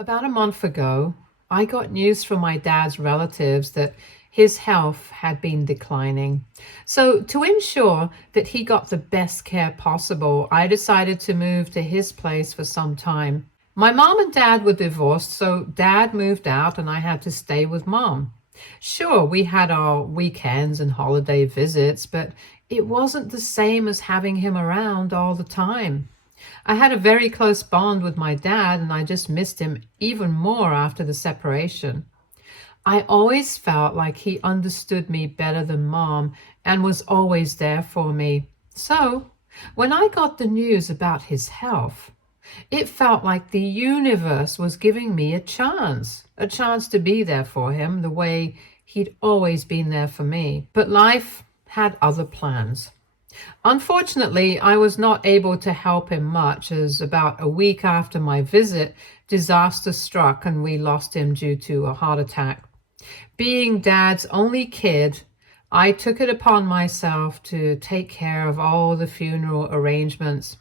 About a month ago, I got news from my dad's relatives that his health had been declining. So, to ensure that he got the best care possible, I decided to move to his place for some time. My mom and dad were divorced, so dad moved out and I had to stay with mom. Sure, we had our weekends and holiday visits, but it wasn't the same as having him around all the time. I had a very close bond with my dad, and I just missed him even more after the separation. I always felt like he understood me better than mom and was always there for me. So, when I got the news about his health, it felt like the universe was giving me a chance to be there for him the way he'd always been there for me. But life had other plans. Unfortunately, I was not able to help him much, as about a week after my visit, disaster struck and we lost him due to a heart attack. Being dad's only kid, I took it upon myself to take care of all the funeral arrangements.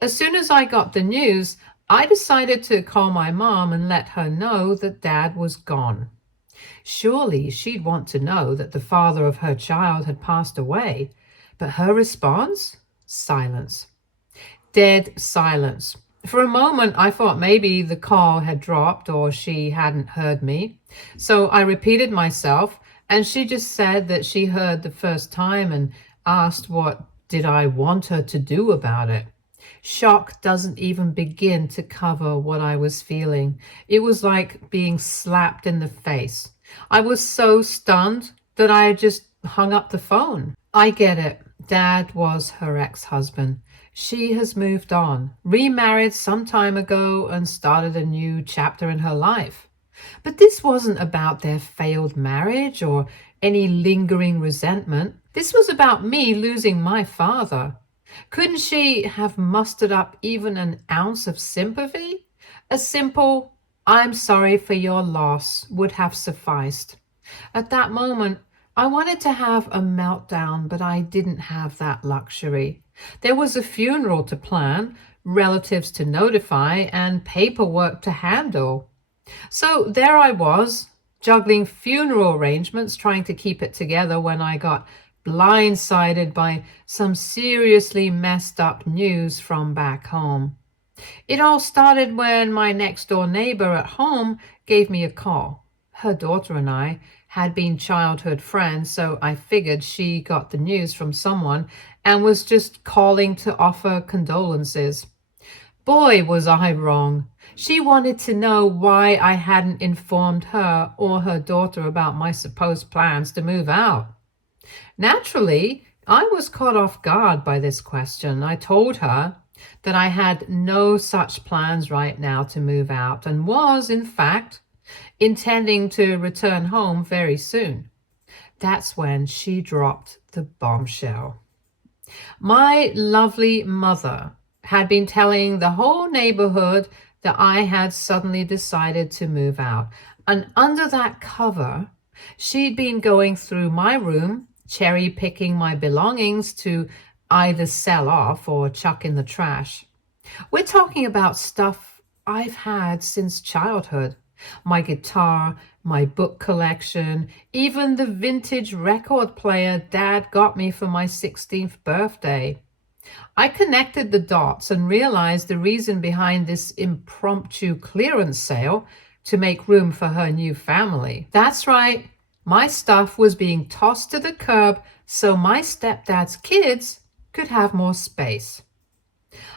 As soon as I got the news, I decided to call my mom and let her know that dad was gone. Surely she'd want to know that the father of her child had passed away. But her response? Silence. Dead silence. For a moment, I thought maybe the call had dropped or she hadn't heard me. So I repeated myself, and she just said that she heard the first time and asked what did I want her to do about it. Shock doesn't even begin to cover what I was feeling. It was like being slapped in the face. I was so stunned that I just hung up the phone. I get it. Dad was her ex-husband. She has moved on, remarried some time ago, and started a new chapter in her life. But this wasn't about their failed marriage or any lingering resentment. This was about me losing my father. Couldn't she have mustered up even an ounce of sympathy? A simple, "I'm sorry for your loss," would have sufficed. At that moment, I wanted to have a meltdown, but I didn't have that luxury. There was a funeral to plan, relatives to notify, and paperwork to handle. So there I was, juggling funeral arrangements, trying to keep it together when I got blindsided by some seriously messed up news from back home. It all started when my next door neighbor at home gave me a call. Her daughter and I had been childhood friends, so I figured she got the news from someone and was just calling to offer condolences. Boy, was I wrong. She wanted to know why I hadn't informed her or her daughter about my supposed plans to move out. Naturally, I was caught off guard by this question. I told her that I had no such plans right now to move out and was, in fact, intending to return home very soon. That's when she dropped the bombshell. My lovely mother had been telling the whole neighborhood that I had suddenly decided to move out. And under that cover, she'd been going through my room, cherry picking my belongings to either sell off or chuck in the trash. We're talking about stuff I've had since childhood. My guitar, my book collection, even the vintage record player Dad got me for my 16th birthday. I connected the dots and realized the reason behind this impromptu clearance sale to make room for her new family. That's right, my stuff was being tossed to the curb so my stepdad's kids could have more space.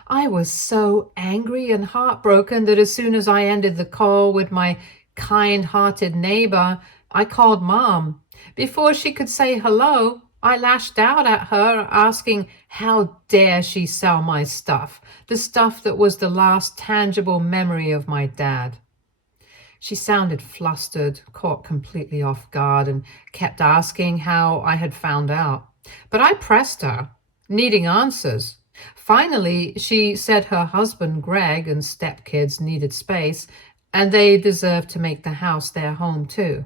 I was so angry and heartbroken that as soon as I ended the call with my kind-hearted neighbor, I called Mom. Before she could say hello, I lashed out at her, asking how dare she sell my stuff, the stuff that was the last tangible memory of my dad. She sounded flustered, caught completely off guard, and kept asking how I had found out. But I pressed her, needing answers. Finally, she said her husband, Greg, and stepkids needed space, and they deserved to make the house their home too.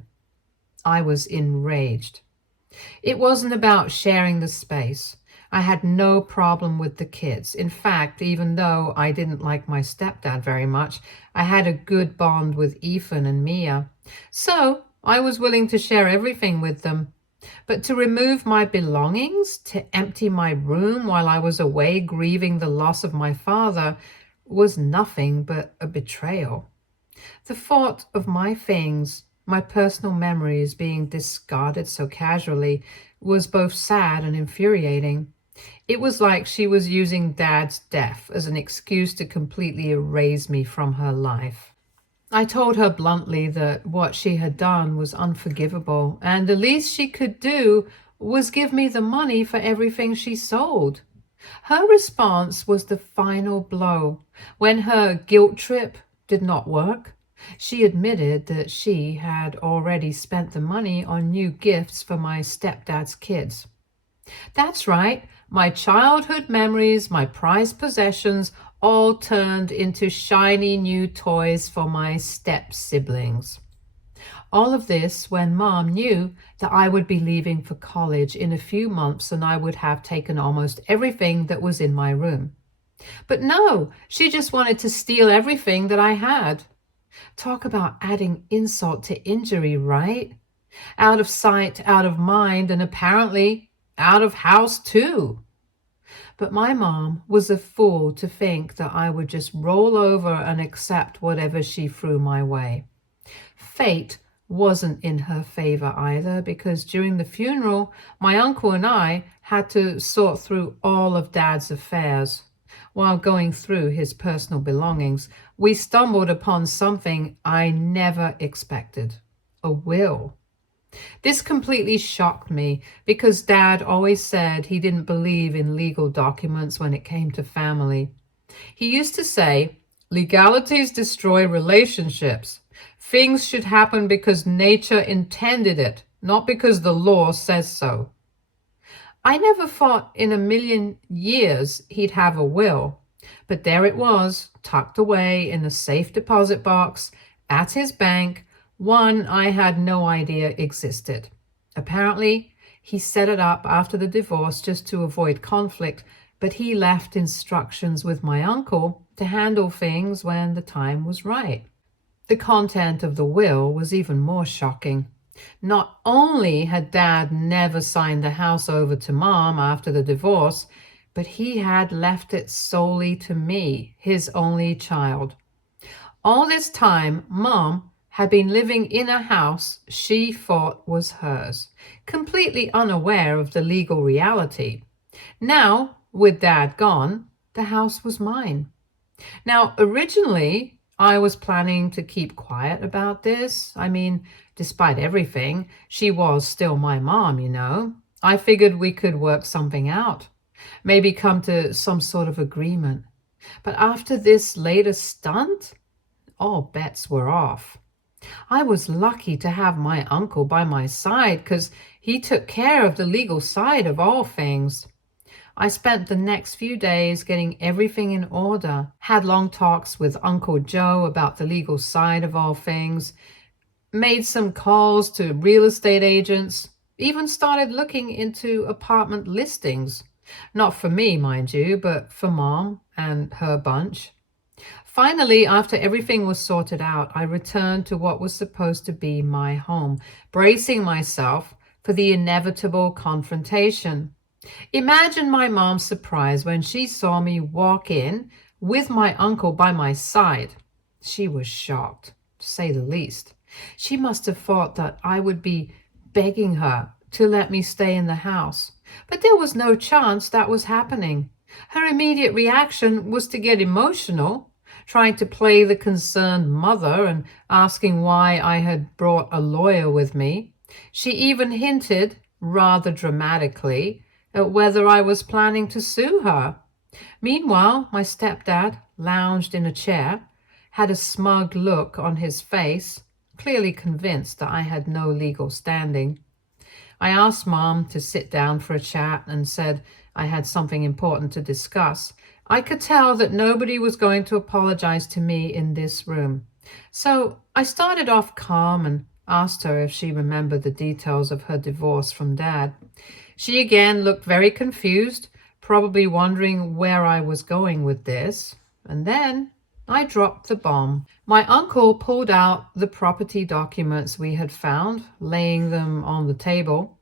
I was enraged. It wasn't about sharing the space. I had no problem with the kids. In fact, even though I didn't like my stepdad very much, I had a good bond with Ethan and Mia. So I was willing to share everything with them. But to remove my belongings, to empty my room while I was away grieving the loss of my father, was nothing but a betrayal. The thought of my things, my personal memories being discarded so casually, was both sad and infuriating. It was like she was using Dad's death as an excuse to completely erase me from her life. I told her bluntly that what she had done was unforgivable, and the least she could do was give me the money for everything she sold. Her response was the final blow. When her guilt trip did not work, she admitted that she had already spent the money on new gifts for my stepdad's kids. That's right, my childhood memories, my prized possessions, all turned into shiny new toys for my step siblings. All of this when Mom knew that I would be leaving for college in a few months and I would have taken almost everything that was in my room. But no, she just wanted to steal everything that I had. Talk about adding insult to injury, right? Out of sight, out of mind, and apparently out of house too. But my mom was a fool to think that I would just roll over and accept whatever she threw my way. Fate wasn't in her favor either, because during the funeral, my uncle and I had to sort through all of Dad's affairs. While going through his personal belongings, we stumbled upon something I never expected: a will. This completely shocked me because Dad always said he didn't believe in legal documents when it came to family. He used to say, legalities destroy relationships. Things should happen because nature intended it, not because the law says so. I never thought in a million years he'd have a will, but there it was, tucked away in a safe deposit box at his bank, one I had no idea existed. Apparently, he set it up after the divorce just to avoid conflict, but he left instructions with my uncle to handle things when the time was right. The content of the will was even more shocking. Not only had Dad never signed the house over to Mom after the divorce, but he had left it solely to me, his only child. All this time, Mom had been living in a house she thought was hers, completely unaware of the legal reality. Now, with Dad gone, the house was mine. Now, originally, I was planning to keep quiet about this. I mean, despite everything, she was still my mom, you know. I figured we could work something out, maybe come to some sort of agreement. But after this latest stunt, all bets were off. I was lucky to have my uncle by my side because he took care of the legal side of all things. I spent the next few days getting everything in order, had long talks with Uncle Joe about the legal side of all things, made some calls to real estate agents, even started looking into apartment listings. Not for me, mind you, but for Mom and her bunch. Finally, after everything was sorted out, I returned to what was supposed to be my home, bracing myself for the inevitable confrontation. Imagine my mom's surprise when she saw me walk in with my uncle by my side. She was shocked, to say the least. She must have thought that I would be begging her to let me stay in the house. But there was no chance that was happening. Her immediate reaction was to get emotional, trying to play the concerned mother and asking why I had brought a lawyer with me. She even hinted, rather dramatically, at whether I was planning to sue her. Meanwhile, my stepdad lounged in a chair, had a smug look on his face, clearly convinced that I had no legal standing. I asked Mom to sit down for a chat and said I had something important to discuss. I could tell that nobody was going to apologize to me in this room. So I started off calm and asked her if she remembered the details of her divorce from Dad. She again looked very confused, probably wondering where I was going with this. And then I dropped the bomb. My uncle pulled out the property documents we had found, laying them on the table.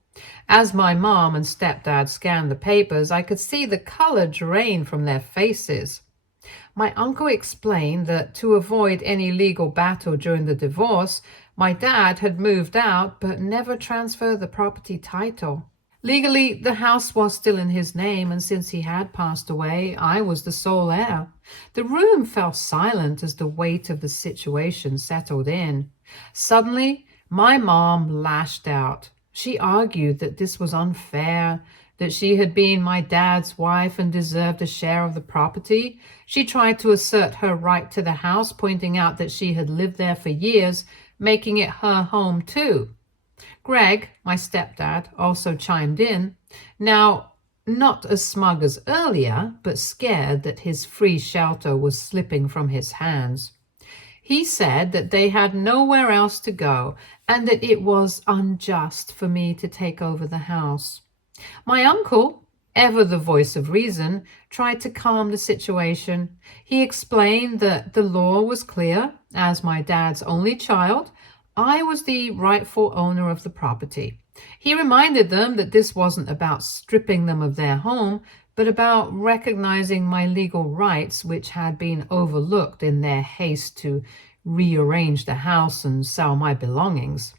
As my mom and stepdad scanned the papers, I could see the color drain from their faces. My uncle explained that to avoid any legal battle during the divorce, my dad had moved out but never transferred the property title. Legally, the house was still in his name, and since he had passed away, I was the sole heir. The room fell silent as the weight of the situation settled in. Suddenly, my mom lashed out. She argued that this was unfair, that she had been my dad's wife and deserved a share of the property. She tried to assert her right to the house, pointing out that she had lived there for years, making it her home too. Greg, my stepdad, also chimed in, now not as smug as earlier, but scared that his free shelter was slipping from his hands. He said that they had nowhere else to go and that it was unjust for me to take over the house. My uncle, ever the voice of reason, tried to calm the situation. He explained that the law was clear. As my dad's only child, I was the rightful owner of the property. He reminded them that this wasn't about stripping them of their home, but about recognizing my legal rights, which had been overlooked in their haste to rearrange the house and sell my belongings.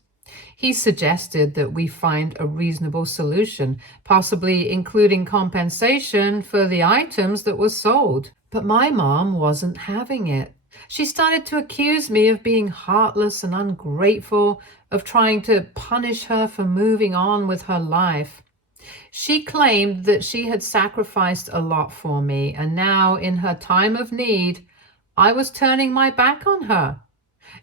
He suggested that we find a reasonable solution, possibly including compensation for the items that were sold. But my mom wasn't having it. She started to accuse me of being heartless and ungrateful, of trying to punish her for moving on with her life. She claimed that she had sacrificed a lot for me, and now, in her time of need, I was turning my back on her.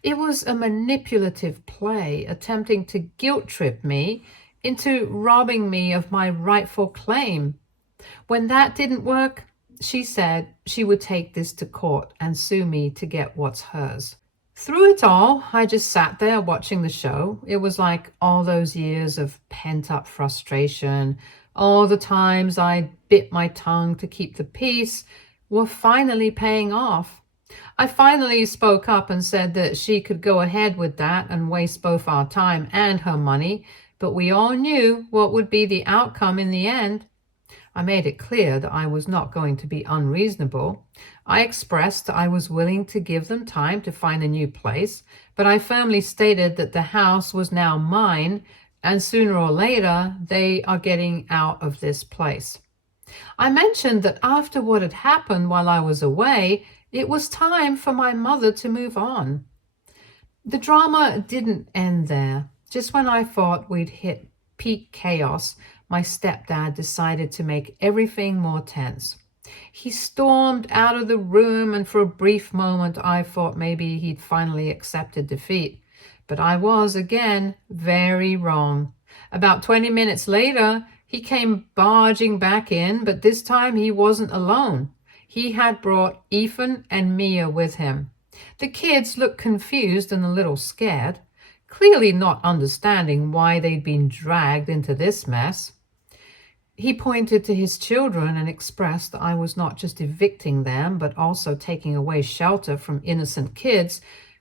It was a manipulative play, attempting to guilt trip me into robbing me of my rightful claim. When that didn't work, she said she would take this to court and sue me to get what's hers. Through it all, I just sat there watching the show. It was like all those years of pent-up frustration, all the times I bit my tongue to keep the peace, were finally paying off. I finally spoke up and said that she could go ahead with that and waste both our time and her money, but we all knew what would be the outcome in the end. I made it clear that I was not going to be unreasonable. I expressed I was willing to give them time to find a new place, but I firmly stated that the house was now mine, and sooner or later they are getting out of this place. I mentioned that after what had happened while I was away, it was time for my mother to move on. The drama didn't end there. Just when I thought we'd hit peak chaos, my stepdad decided to make everything more tense. He stormed out of the room, and for a brief moment I thought maybe he'd finally accepted defeat. But I was, again, very wrong. About 20 minutes later, he came barging back in, but this time he wasn't alone. He had brought Ethan and Mia with him. The kids looked confused and a little scared, clearly not understanding why they'd been dragged into this mess. He pointed to his children and expressed that I was not just evicting them, but also taking away shelter from innocent kids,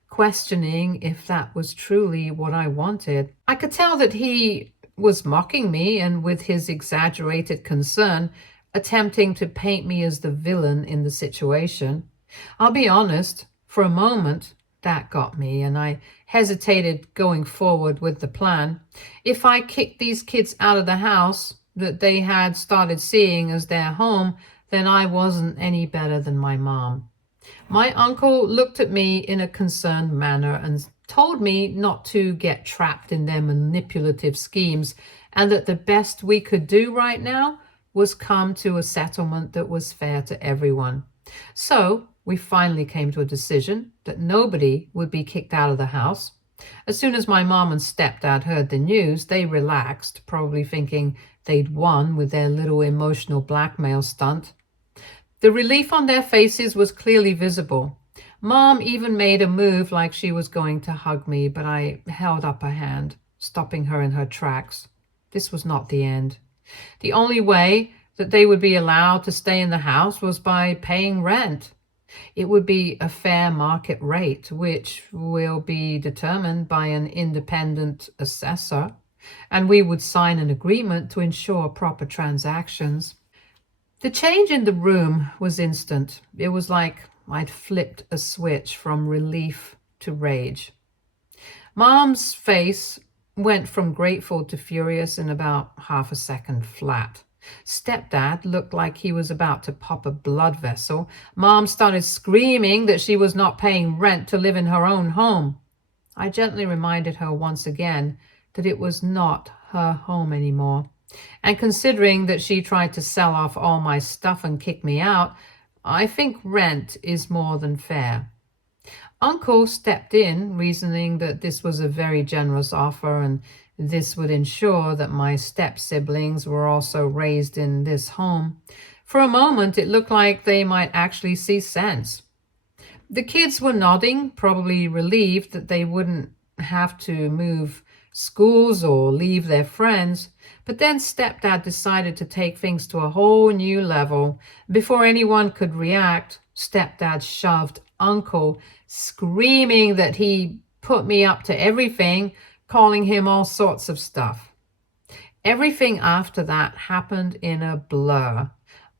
questioning if that was truly what I wanted. I could tell that he was mocking me, and with his exaggerated concern, attempting to paint me as the villain in the situation. I'll be honest, for a moment, that got me, and I hesitated going forward with the plan. If I kicked these kids out of the house that they had started seeing as their home, then I wasn't any better than my mom. My uncle looked at me in a concerned manner and told me not to get trapped in their manipulative schemes, and that the best we could do right now was come to a settlement that was fair to everyone. So we finally came to a decision that nobody would be kicked out of the house. As soon as my mom and stepdad heard the news, they relaxed, probably thinking they'd won with their little emotional blackmail stunt. The relief on their faces was clearly visible. Mom even made a move like she was going to hug me, but I held up a hand, stopping her in her tracks. This was not the end. The only way that they would be allowed to stay in the house was by paying rent. It would be a fair market rate, which will be determined by an independent assessor, and we would sign an agreement to ensure proper transactions. The change in the room was instant. It was like I'd flipped a switch from relief to rage. Mom's face went from grateful to furious in about half a second flat. Stepdad looked like he was about to pop a blood vessel. Mom started screaming that she was not paying rent to live in her own home. I gently reminded her once again that it was not her home anymore. And considering that she tried to sell off all my stuff and kick me out, I think rent is more than fair. Uncle stepped in, reasoning that this was a very generous offer and this would ensure that my step-siblings were also raised in this home. For a moment, it looked like they might actually see sense. The kids were nodding, probably relieved that they wouldn't have to move schools or leave their friends. But then Stepdad decided to take things to a whole new level. Before anyone could react, Stepdad shoved Uncle, screaming that he put me up to everything, calling him all sorts of stuff. Everything after that happened in a blur.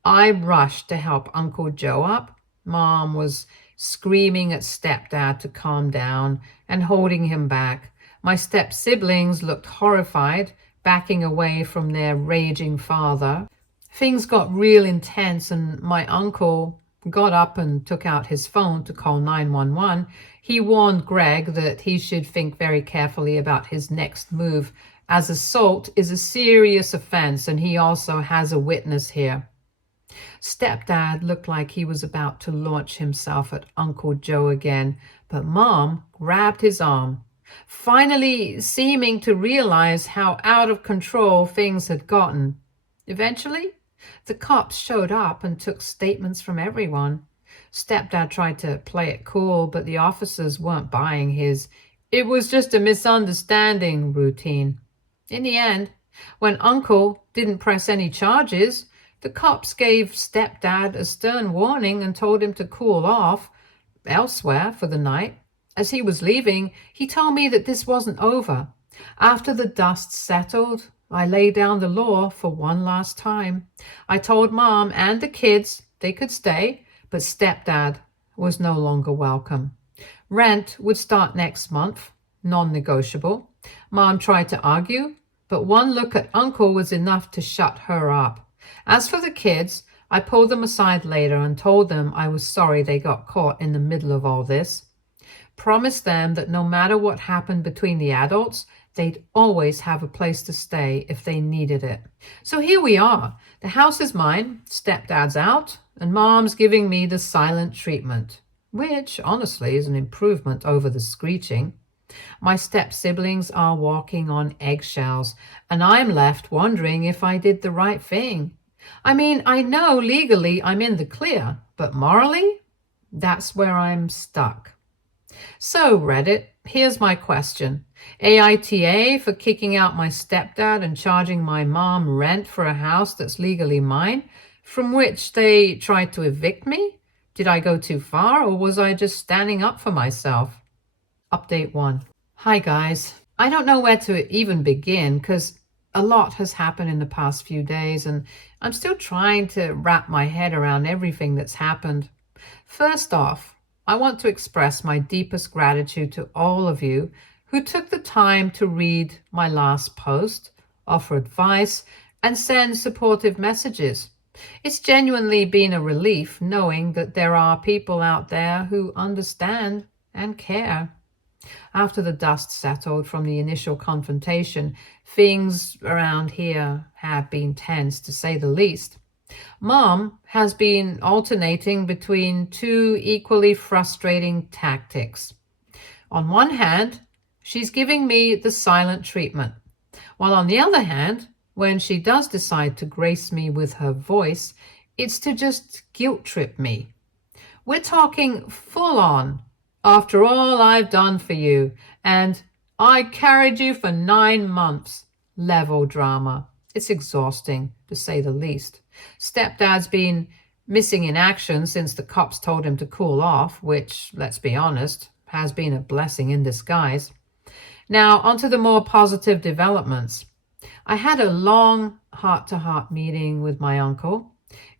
I rushed to help Uncle Joe up. Mom was screaming at Stepdad to calm down and holding him back. My step-siblings looked horrified, backing away from their raging father. Things got real intense and my uncle got up and took out his phone to call 911. He warned Greg that he should think very carefully about his next move, as assault is a serious offense and he also has a witness here. Stepdad looked like he was about to launch himself at Uncle Joe again, but Mom grabbed his arm, finally seeming to realize how out of control things had gotten. Eventually, the cops showed up and took statements from everyone. Stepdad tried to play it cool, but the officers weren't buying his "it was just a misunderstanding" routine. In the end, when Uncle didn't press any charges, the cops gave Stepdad a stern warning and told him to cool off elsewhere for the night. As he was leaving, he told me that this wasn't over. After the dust settled, I laid down the law for one last time. I told Mom and the kids they could stay, but Stepdad was no longer welcome. Rent would start next month, non-negotiable. Mom tried to argue, but one look at Uncle was enough to shut her up. As for the kids, I pulled them aside later and told them I was sorry they got caught in the middle of all this. Promised them that no matter what happened between the adults, they'd always have a place to stay if they needed it. So here we are. The house is mine, Stepdad's out, and Mom's giving me the silent treatment, which honestly is an improvement over the screeching. My step-siblings are walking on eggshells, and I'm left wondering if I did the right thing. I mean, I know legally I'm in the clear, but morally, that's where I'm stuck. So, Reddit, here's my question. AITA for kicking out my stepdad and charging my mom rent for a house that's legally mine, from which they tried to evict me? Did I go too far, or was I just standing up for myself? Update 1. Hi guys. I don't know where to even begin because a lot has happened in the past few days and I'm still trying to wrap my head around everything that's happened. First off, I want to express my deepest gratitude to all of you who took the time to read my last post, offer advice, and send supportive messages. It's genuinely been a relief knowing that there are people out there who understand and care. After the dust settled from the initial confrontation, things around here have been tense, to say the least. Mom has been alternating between two equally frustrating tactics. On one hand, she's giving me the silent treatment, while on the other hand, when she does decide to grace me with her voice, it's to just guilt trip me. We're talking full on, after all I've done for you, and I carried you for 9 months level drama. It's exhausting, to say the least. Stepdad's been missing in action since the cops told him to cool off, which, let's be honest, has been a blessing in disguise. Now, onto the more positive developments. I had a long heart-to-heart meeting with my uncle,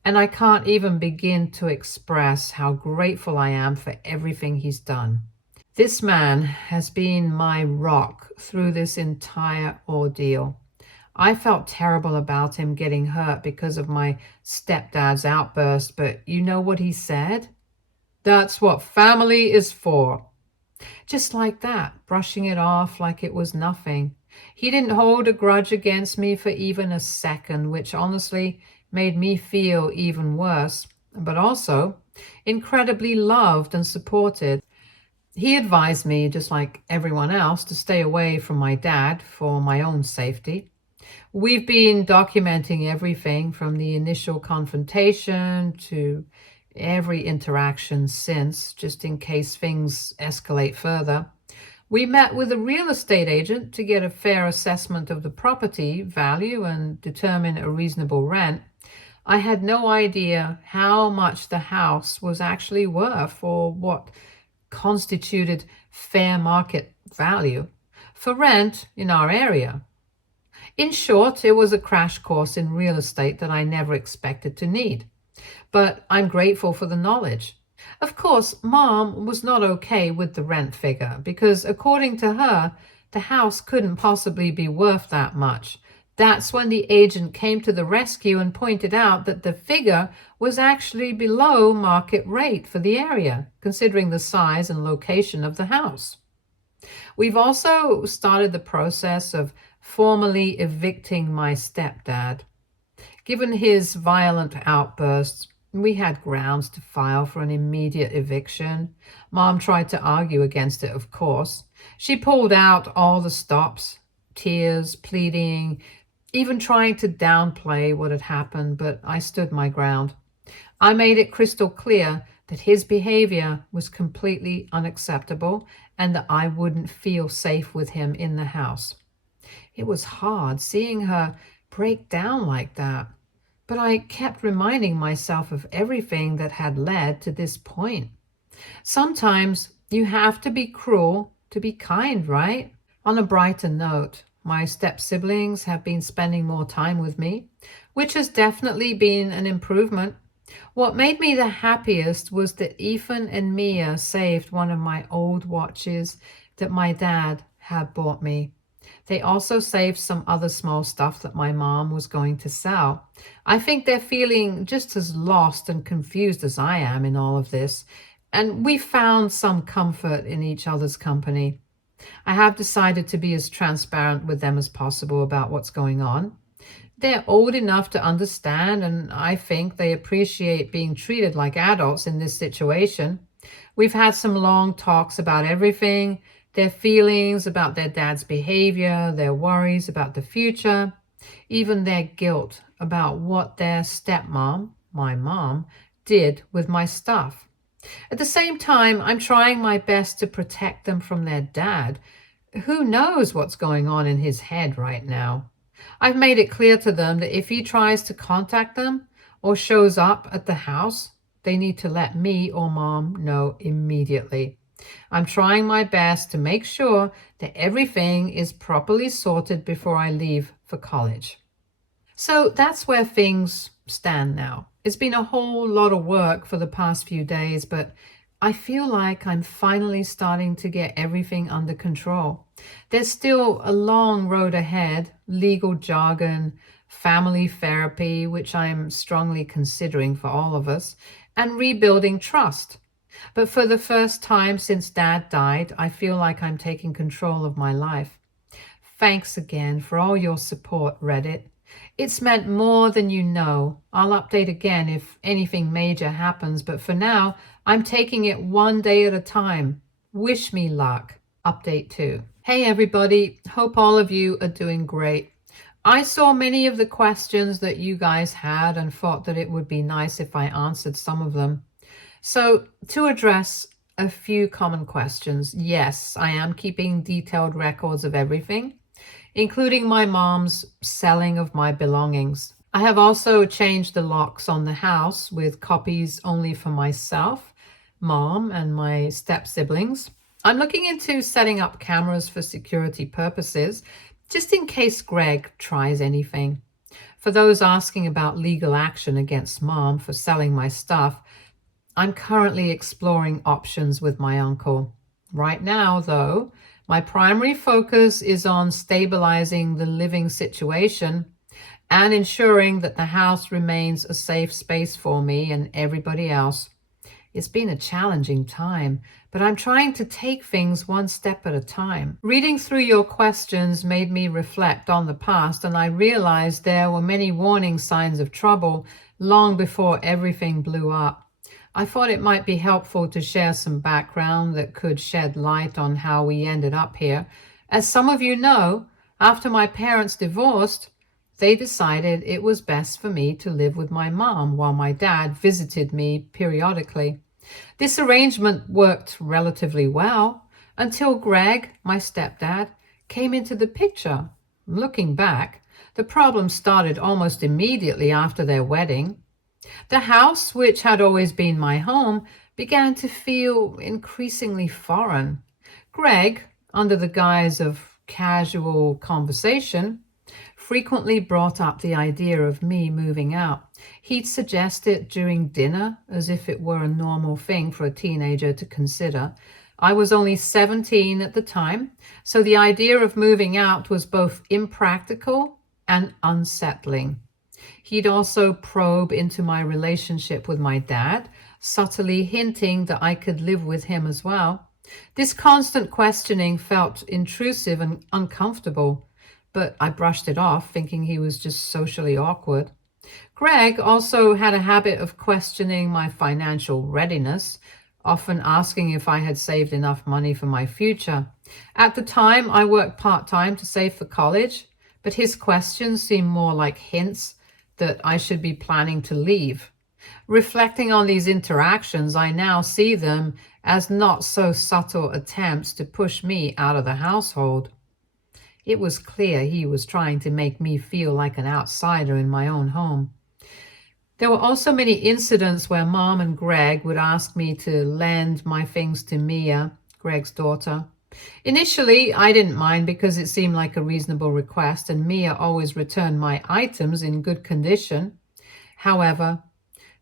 and I can't even begin to express how grateful I am for everything he's done. This man has been my rock through this entire ordeal. I felt terrible about him getting hurt because of my stepdad's outburst, but you know what he said? That's what family is for. Just like that, brushing it off like it was nothing. He didn't hold a grudge against me for even a second, which honestly made me feel even worse, but also incredibly loved and supported. He advised me, just like everyone else, to stay away from my dad for my own safety. We've been documenting everything from the initial confrontation to every interaction since, just in case things escalate further. We met with a real estate agent to get a fair assessment of the property value and determine a reasonable rent. I had no idea how much the house was actually worth or what constituted fair market value for rent in our area. In short, it was a crash course in real estate that I never expected to need. But I'm grateful for the knowledge. Of course, Mom was not okay with the rent figure because, according to her, the house couldn't possibly be worth that much. That's when the agent came to the rescue and pointed out that the figure was actually below market rate for the area, considering the size and location of the house. We've also started the process of formally evicting my stepdad. Given his violent outbursts, we had grounds to file for an immediate eviction. Mom tried to argue against it, of course. She pulled out all the stops, tears, pleading, even trying to downplay what had happened, but I stood my ground. I made it crystal clear that his behavior was completely unacceptable and that I wouldn't feel safe with him in the house. It was hard seeing her break down like that, but I kept reminding myself of everything that had led to this point. Sometimes you have to be cruel to be kind, right? On a brighter note, my step-siblings have been spending more time with me, which has definitely been an improvement. What made me the happiest was that Ethan and Mia saved one of my old watches that my dad had bought me. They also saved some other small stuff that my mom was going to sell. I think they're feeling just as lost and confused as I am in all of this, and we found some comfort in each other's company. I have decided to be as transparent with them as possible about what's going on. They're old enough to understand, and I think they appreciate being treated like adults in this situation. We've had some long talks about everything, their feelings about their dad's behavior, their worries about the future, even their guilt about what their stepmom, my mom, did with my stuff. At the same time, I'm trying my best to protect them from their dad. Who knows what's going on in his head right now? I've made it clear to them that if he tries to contact them or shows up at the house, they need to let me or Mom know immediately. I'm trying my best to make sure that everything is properly sorted before I leave for college. So that's where things stand now. It's been a whole lot of work for the past few days, but I feel like I'm finally starting to get everything under control. There's still a long road ahead, legal jargon, family therapy, which I'm strongly considering for all of us, and rebuilding trust. But for the first time since Dad died, I feel like I'm taking control of my life. Thanks again for all your support, Reddit. It's meant more than you know. I'll update again if anything major happens, but for now, I'm taking it one day at a time. Wish me luck. Update 2. Hey everybody, hope all of you are doing great. I saw many of the questions that you guys had and thought that it would be nice if I answered some of them. So to address a few common questions, yes, I am keeping detailed records of everything, including my mom's selling of my belongings. I have also changed the locks on the house with copies only for myself, mom, and my step siblings. I'm looking into setting up cameras for security purposes, just in case Greg tries anything. For those asking about legal action against mom for selling my stuff, I'm currently exploring options with my uncle. Right now, though, my primary focus is on stabilizing the living situation and ensuring that the house remains a safe space for me and everybody else. It's been a challenging time, but I'm trying to take things one step at a time. Reading through your questions made me reflect on the past, and I realized there were many warning signs of trouble long before everything blew up. I thought it might be helpful to share some background that could shed light on how we ended up here. As some of you know, after my parents divorced, they decided it was best for me to live with my mom while my dad visited me periodically. This arrangement worked relatively well until Greg, my stepdad, came into the picture. Looking back, the problem started almost immediately after their wedding. The house, which had always been my home, began to feel increasingly foreign. Greg, under the guise of casual conversation, frequently brought up the idea of me moving out. He'd suggest it during dinner as if it were a normal thing for a teenager to consider. I was only 17 at the time, so the idea of moving out was both impractical and unsettling. He'd also probe into my relationship with my dad, subtly hinting that I could live with him as well. This constant questioning felt intrusive and uncomfortable, but I brushed it off, thinking he was just socially awkward. Greg also had a habit of questioning my financial readiness, often asking if I had saved enough money for my future. At the time, I worked part-time to save for college, but his questions seemed more like hints that I should be planning to leave. Reflecting on these interactions, I now see them as not so subtle attempts to push me out of the household. It was clear he was trying to make me feel like an outsider in my own home. There were also many incidents where Mom and Greg would ask me to lend my things to Mia, Greg's daughter. Initially, I didn't mind because it seemed like a reasonable request, and Mia always returned my items in good condition. However,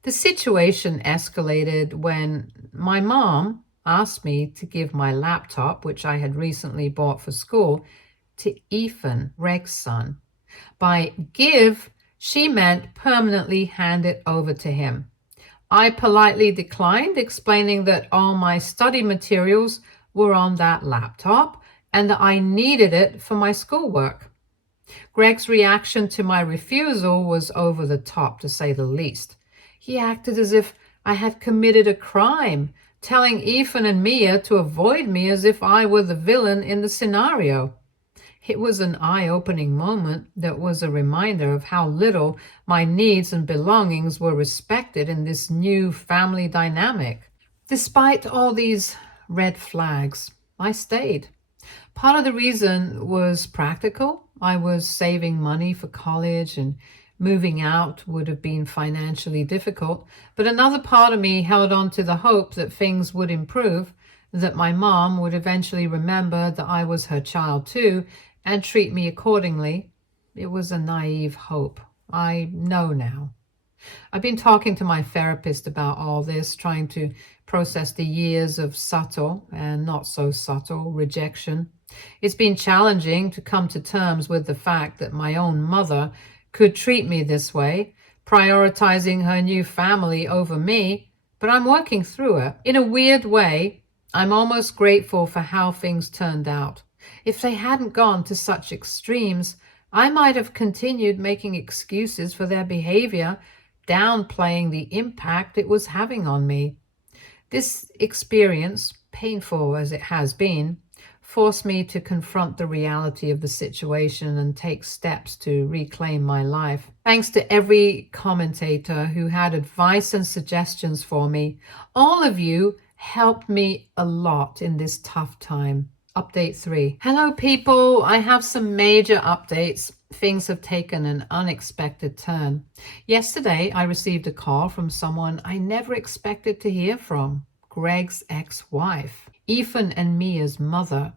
the situation escalated when my mom asked me to give my laptop, which I had recently bought for school, to Ethan, Greg's son. By give, she meant permanently hand it over to him. I politely declined, explaining that all my study materials were on that laptop and that I needed it for my schoolwork. Greg's reaction to my refusal was over the top, to say the least. He acted as if I had committed a crime, telling Ethan and Mia to avoid me as if I were the villain in the scenario. It was an eye-opening moment that was a reminder of how little my needs and belongings were respected in this new family dynamic. Despite all these red flags, I stayed. Part of the reason was practical. I was saving money for college and moving out would have been financially difficult. But another part of me held on to the hope that things would improve, that my mom would eventually remember that I was her child too and treat me accordingly. It was a naive hope. I know now. I've been talking to my therapist about all this, trying to process the years of subtle and not so subtle rejection. It's been challenging to come to terms with the fact that my own mother could treat me this way, prioritizing her new family over me, but I'm working through it. In a weird way, I'm almost grateful for how things turned out. If they hadn't gone to such extremes, I might have continued making excuses for their behavior, downplaying the impact it was having on me. This experience, painful as it has been, forced me to confront the reality of the situation and take steps to reclaim my life. Thanks to every commentator who had advice and suggestions for me. All of you helped me a lot in this tough time. Update 3. Hello people, I have some major updates. things have taken an unexpected turn. Yesterday, I received a call from someone I never expected to hear from, Greg's ex-wife, Ethan and Mia's mother.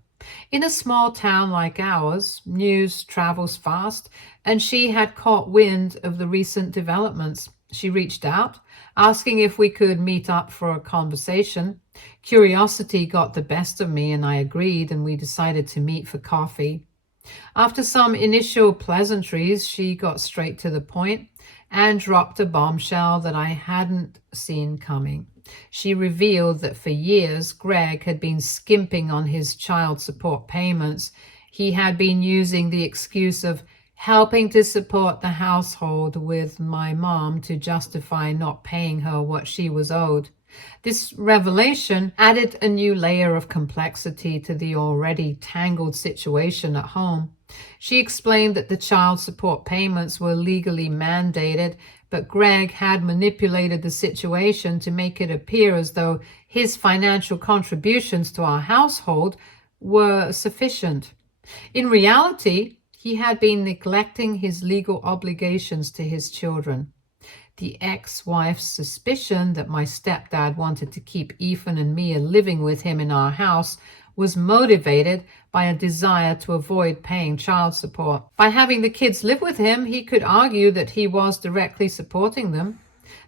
In a small town like ours, news travels fast, and she had caught wind of the recent developments. She reached out, asking if we could meet up for a conversation. Curiosity got the best of me, and I agreed, and we decided to meet for coffee. After some initial pleasantries, she got straight to the point and dropped a bombshell that I hadn't seen coming. She revealed that for years, Greg had been skimping on his child support payments. He had been using the excuse of helping to support the household with my mom to justify not paying her what she was owed. This revelation added a new layer of complexity to the already tangled situation at home. She explained that the child support payments were legally mandated, but Greg had manipulated the situation to make it appear as though his financial contributions to our household were sufficient. In reality, he had been neglecting his legal obligations to his children. The ex-wife's suspicion that my stepdad wanted to keep Ethan and Mia living with him in our house was motivated by a desire to avoid paying child support. By having the kids live with him, he could argue that he was directly supporting them,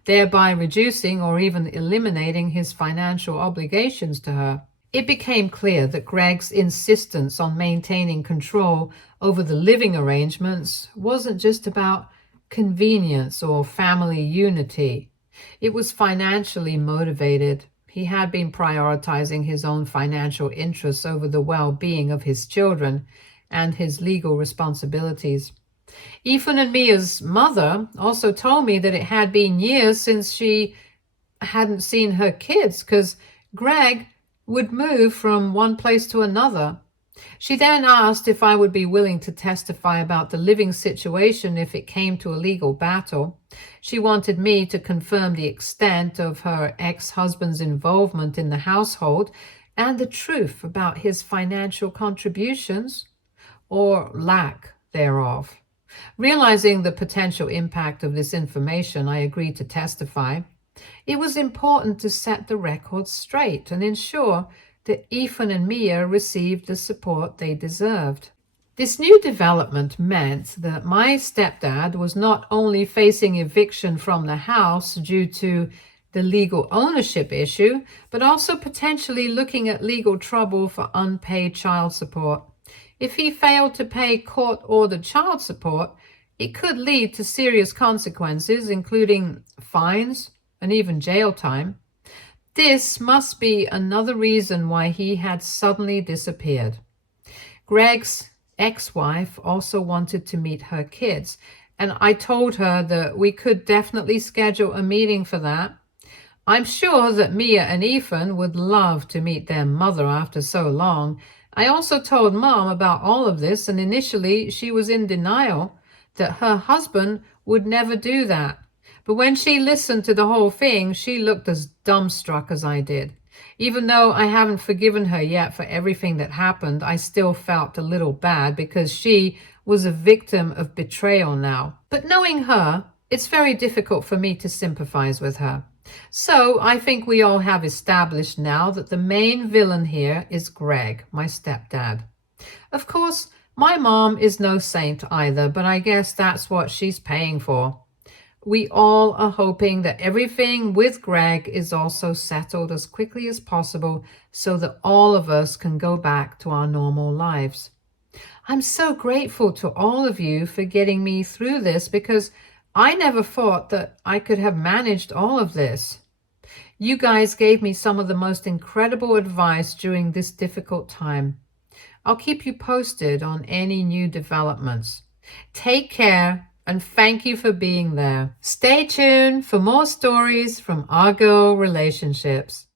thereby reducing or even eliminating his financial obligations to her. It became clear that Greg's insistence on maintaining control over the living arrangements wasn't just about convenience or family unity. It was financially motivated. He had been prioritizing his own financial interests over the well-being of his children and his legal responsibilities. Ethan and Mia's mother also told me that it had been years since she hadn't seen her kids because Greg would move from one place to another. She then asked if I would be willing to testify about the living situation if it came to a legal battle. She wanted me to confirm the extent of her ex-husband's involvement in the household and the truth about his financial contributions, or lack thereof. Realizing the potential impact of this information, I agreed to testify. It was important to set the record straight and ensure that Ethan and Mia received the support they deserved. This new development meant that my stepdad was not only facing eviction from the house due to the legal ownership issue, but also potentially looking at legal trouble for unpaid child support. If he failed to pay court-ordered child support, it could lead to serious consequences, including fines and even jail time. This must be another reason why he had suddenly disappeared. Greg's ex-wife also wanted to meet her kids, and I told her that we could definitely schedule a meeting for that. I'm sure that Mia and Ethan would love to meet their mother after so long. I also told Mom about all of this, and initially she was in denial that her husband would never do that. But when she listened to the whole thing, she looked as dumbstruck as I did. Even though I haven't forgiven her yet for everything that happened, I still felt a little bad because she was a victim of betrayal now. But knowing her, it's very difficult for me to sympathize with her. So I think we all have established now that the main villain here is Greg, my stepdad. Of course, my mom is no saint either, but I guess that's what she's paying for. We all are hoping that everything with Greg is also settled as quickly as possible so that all of us can go back to our normal lives. I'm so grateful to all of you for getting me through this because I never thought that I could have managed all of this. You guys gave me some of the most incredible advice during this difficult time. I'll keep you posted on any new developments. Take care. And thank you for being there. Stay tuned for more stories from Our Girl Relationships.